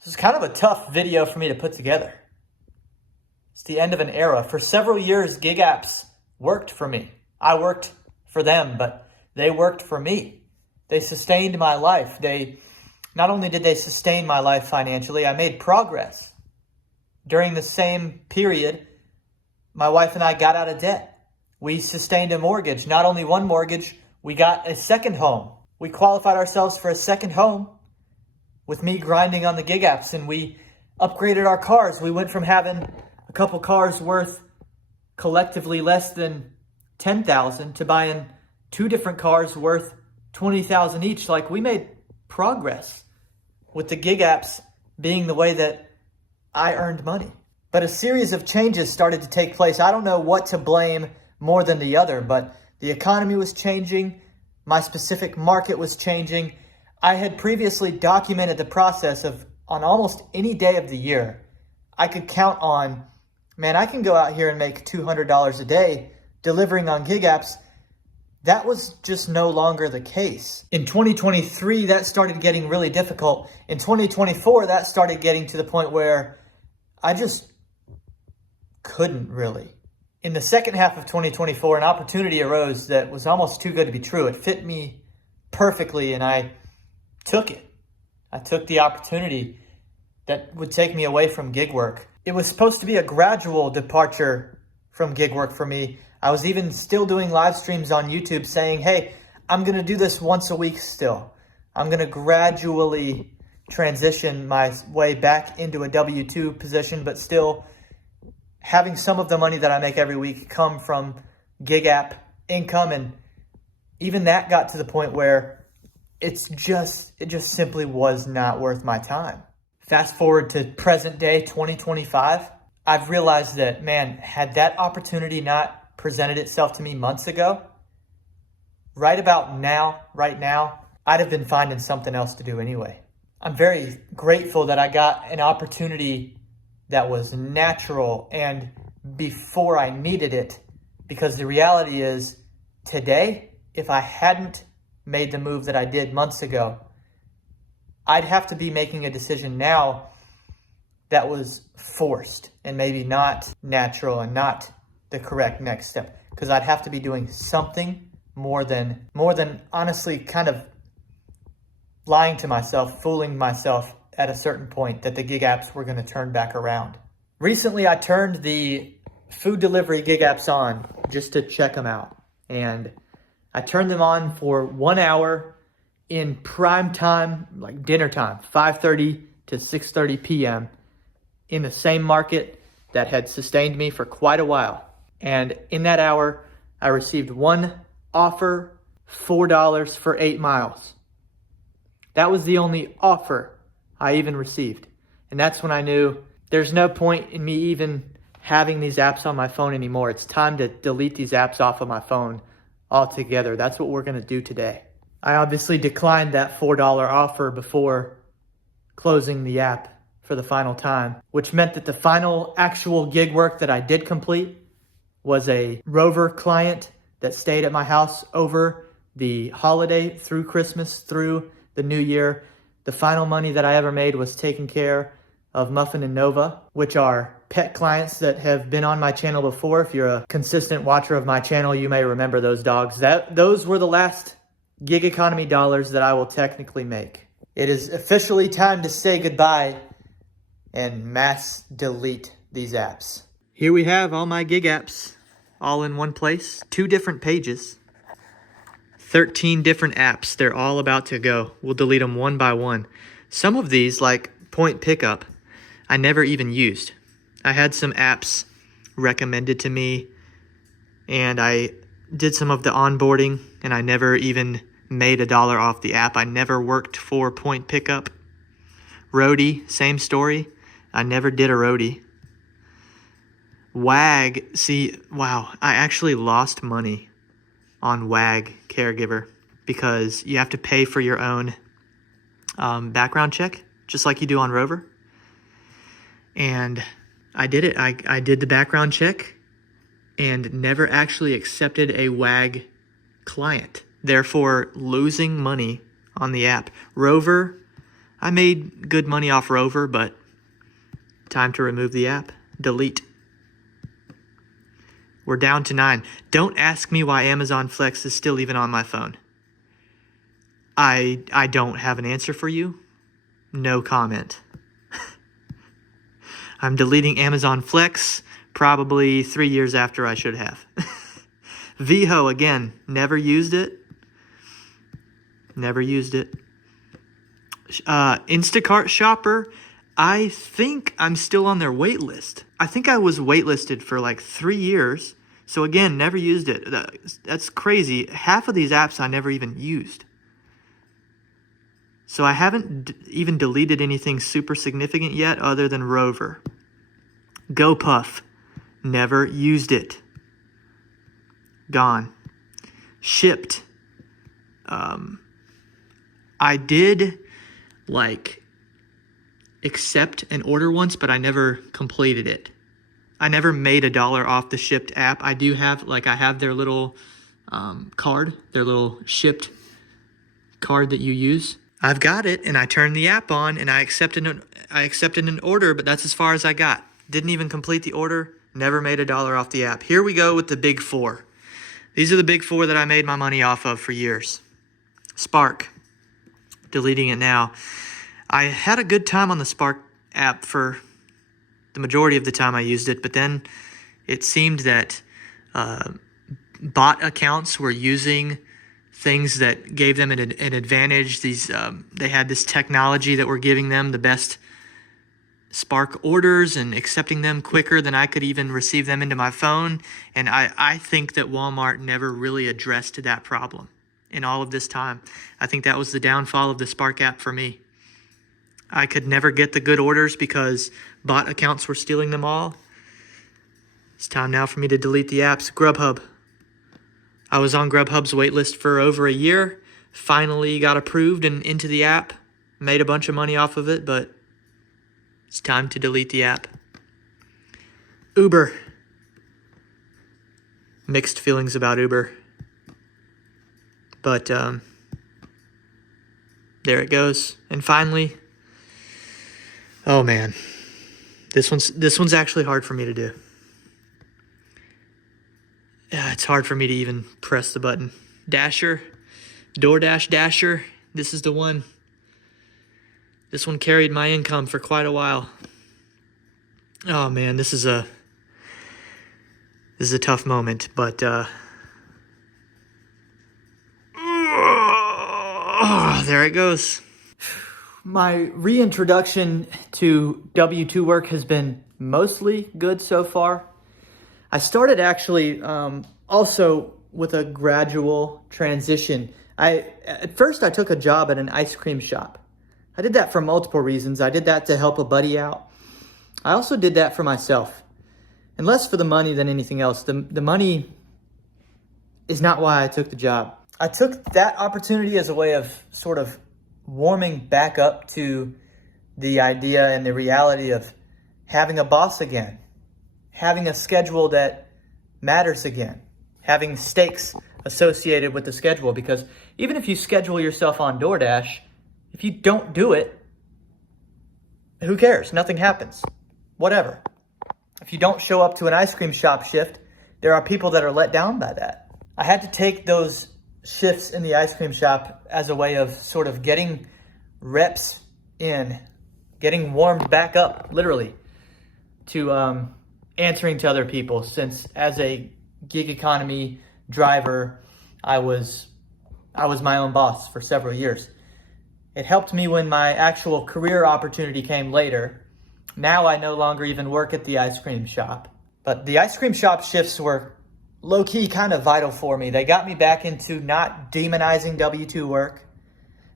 This is kind of a tough video for me to put together. It's the end of an era. For several years, gig apps worked for me. I worked for them, but they worked for me. They sustained my life. Not only did they sustain my life financially, I made progress. During the same period, my wife and I got out of debt. We sustained a mortgage. Not only one mortgage, we got a second home. We qualified ourselves for a second home with me grinding on the gig apps, and we upgraded our cars. We went from having a couple cars worth collectively less than $10,000 to buying two different cars worth $20,000 each. Like, we made progress with the gig apps being the way that I earned money. But a series of changes started to take place. I don't know what to blame more than the other, but the economy was changing. My specific market was changing. I had previously documented the process of, on almost any day of the year, I could count on, man, I can go out here and make $200 a day delivering on gig apps. That was just no longer the case. In 2023, that started getting really difficult. In 2024, that started getting to the point where I just couldn't really. In the second half of 2024, an opportunity arose that was almost too good to be true. It fit me perfectly, and I took it. I took the opportunity that would take me away from gig work. It was supposed to be a gradual departure from gig work for me. I was even still doing live streams on YouTube saying, hey, I'm going to do this once a week still. I'm going to gradually transition my way back into a W-2 position, but still having some of the money that I make every week come from gig app income. And even that got to the point where it just simply was not worth my time. Fast forward to present day 2025, I've realized that, man, had that opportunity not presented itself to me months ago, right now, I'd have been finding something else to do anyway. I'm very grateful that I got an opportunity that was natural and before I needed it, because the reality is today, if I hadn't made the move that I did months ago, I'd have to be making a decision now that was forced and maybe not natural and not the correct next step, because I'd have to be doing something more than honestly kind of lying to myself, fooling myself at a certain point that the gig apps were going to turn back around. Recently, I turned the food delivery gig apps on just to check them out, and I turned them on for 1 hour in prime time, like dinner time, 5:30 to 6:30 p.m. in the same market that had sustained me for quite a while. And in that hour, I received one offer, $4 for 8 miles. That was the only offer I even received. And that's when I knew there's no point in me even having these apps on my phone anymore. It's time to delete these apps off of my phone altogether. That's what we're going to do today. I obviously declined that $4 offer before closing the app for the final time, which meant that the final actual gig work that I did complete was a Rover client that stayed at my house over the holiday, through Christmas, through the new year. The final money that I ever made was taking care of Muffin and Nova, which are pet clients that have been on my channel before. If you're a consistent watcher of my channel, you may remember those dogs. Those were the last gig economy dollars that I will technically make. It is officially time to say goodbye and mass delete these apps. Here we have all my gig apps all in one place. 2 different pages. 13 different apps. They're all about to go. We'll delete them one by one. Some of these, like Point Pickup, I never even used. I had some apps recommended to me, and I did some of the onboarding, and I never even made $1 off the app. I never worked for Point Pickup. Roadie, same story. I never did a roadie. WAG, wow, I actually lost money on WAG Caregiver because you have to pay for your own background check, just like you do on Rover. And I did it. I did the background check and never actually accepted a WAG client, therefore losing money on the app. Rover, I made good money off Rover, but time to remove the app. Delete. We're down to 9. Don't ask me why Amazon Flex is still even on my phone. I don't have an answer for you. No comment. I'm deleting Amazon Flex probably 3 years after I should have. VHO, again, never used it. Never used it. Instacart Shopper, I think I'm still on their wait list. I think I was waitlisted for like 3 years. So again, never used it. That's crazy. Half of these apps I never even used. So I haven't even deleted anything super significant yet other than Rover. GoPuff, never used it. Gone. Shipped. I did like accept an order once, but I never completed it. I never made $1 off the Shipped app. I do have, I have their little card, their little Shipped card that you use. I've got it, and I turned the app on, and I accepted an order, but that's as far as I got. Didn't even complete the order. Never made $1 off the app. Here we go with the big 4. These are the big 4 that I made my money off of for years. Spark. Deleting it now. I had a good time on the Spark app for the majority of the time I used it, but then it seemed that bot accounts were using things that gave them an advantage. They had this technology that were giving them the best Spark orders and accepting them quicker than I could even receive them into my phone. And I think that Walmart never really addressed that problem in all of this time. I think that was the downfall of the Spark app for me. I could never get the good orders because bot accounts were stealing them all. It's time now for me to delete the apps. Grubhub. I was on Grubhub's waitlist for over a year. Finally got approved and into the app. Made a bunch of money off of it, but it's time to delete the app. Uber. Mixed feelings about Uber. But there it goes. And finally, oh man, this one's actually hard for me to do. Yeah, it's hard for me to even press the button. Dasher, DoorDash Dasher. This is the one. This one carried my income for quite a while. Oh man, this is a tough moment, but there it goes. My reintroduction to W-2 work has been mostly good so far. I started actually also with a gradual transition. At first I took a job at an ice cream shop. I did that for multiple reasons. I did that to help a buddy out. I also did that for myself. And less for the money than anything else. The money is not why I took the job. I took that opportunity as a way of sort of warming back up to the idea and the reality of having a boss again, having a schedule that matters again, having stakes associated with the schedule. Because even if you schedule yourself on DoorDash, if you don't do it, who cares? Nothing happens. Whatever. If you don't show up to an ice cream shop shift, there are people that are let down by that. I had to take those shifts in the ice cream shop as a way of sort of getting reps in, getting warmed back up, literally, to answering to other people. Since as a gig economy driver, I was my own boss for several years. It helped me when my actual career opportunity came later. Now I no longer even work at the ice cream shop. But the ice cream shop shifts were low-key kind of vital for me. They got me back into not demonizing W-2 work,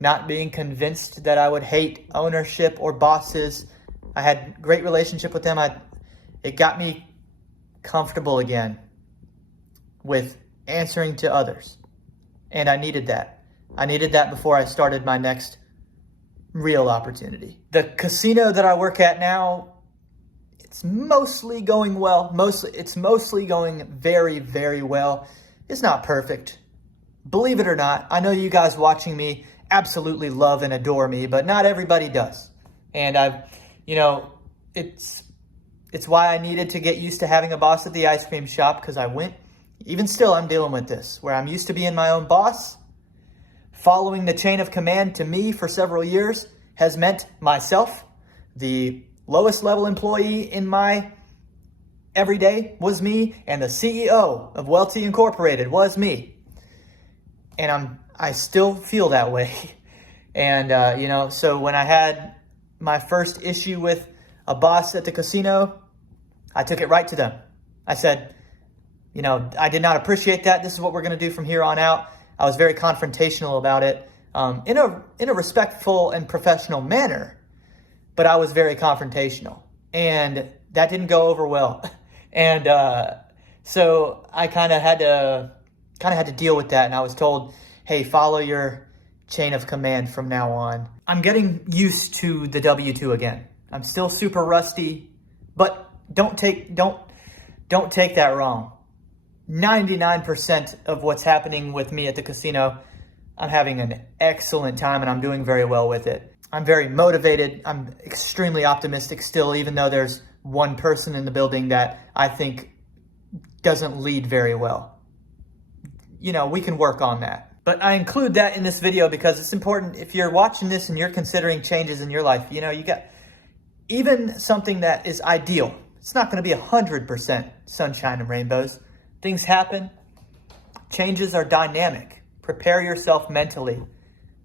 not being convinced that I would hate ownership or bosses. I had a great relationship with them. It got me comfortable again with answering to others. And I needed that. I needed that before I started my next real opportunity. The casino that I work at now, it's mostly going well. It's mostly going very, very well. It's not perfect. Believe it or not, I know you guys watching me absolutely love and adore me, but not everybody does. And it's why I needed to get used to having a boss at the ice cream shop, because even still, I'm dealing with this, where I'm used to being my own boss. Following the chain of command to me for several years has meant myself, the lowest level employee in my everyday was me, and the CEO of Welty Incorporated was me. And I still feel that way. And, so when I had my first issue with a boss at the casino, I took it right to them. I said, I did not appreciate that. This is what we're going to do from here on out. I was very confrontational about it, in a respectful and professional manner, but I was very confrontational, and that didn't go over well. And so I kind of had to deal with that, and I was told, hey, follow your chain of command from now on. I'm getting used to the W-2 again. I'm still super rusty, but don't take that wrong. 99% of what's happening with me at the casino, I'm having an excellent time, and I'm doing very well with it. I'm very motivated. I'm extremely optimistic still, even though there's one person in the building that I think doesn't lead very well. We can work on that. But I include that in this video because it's important. If you're watching this and you're considering changes in your life, you got even something that is ideal. It's not going to be 100% sunshine and rainbows. Things happen. Changes are dynamic. Prepare yourself mentally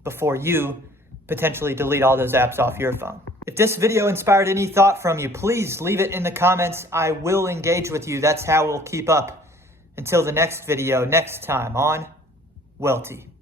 before you potentially delete all those apps off your phone. If this video inspired any thought from you, please leave it in the comments. I will engage with you. That's how we'll keep up. Until the next video, next time on Welty.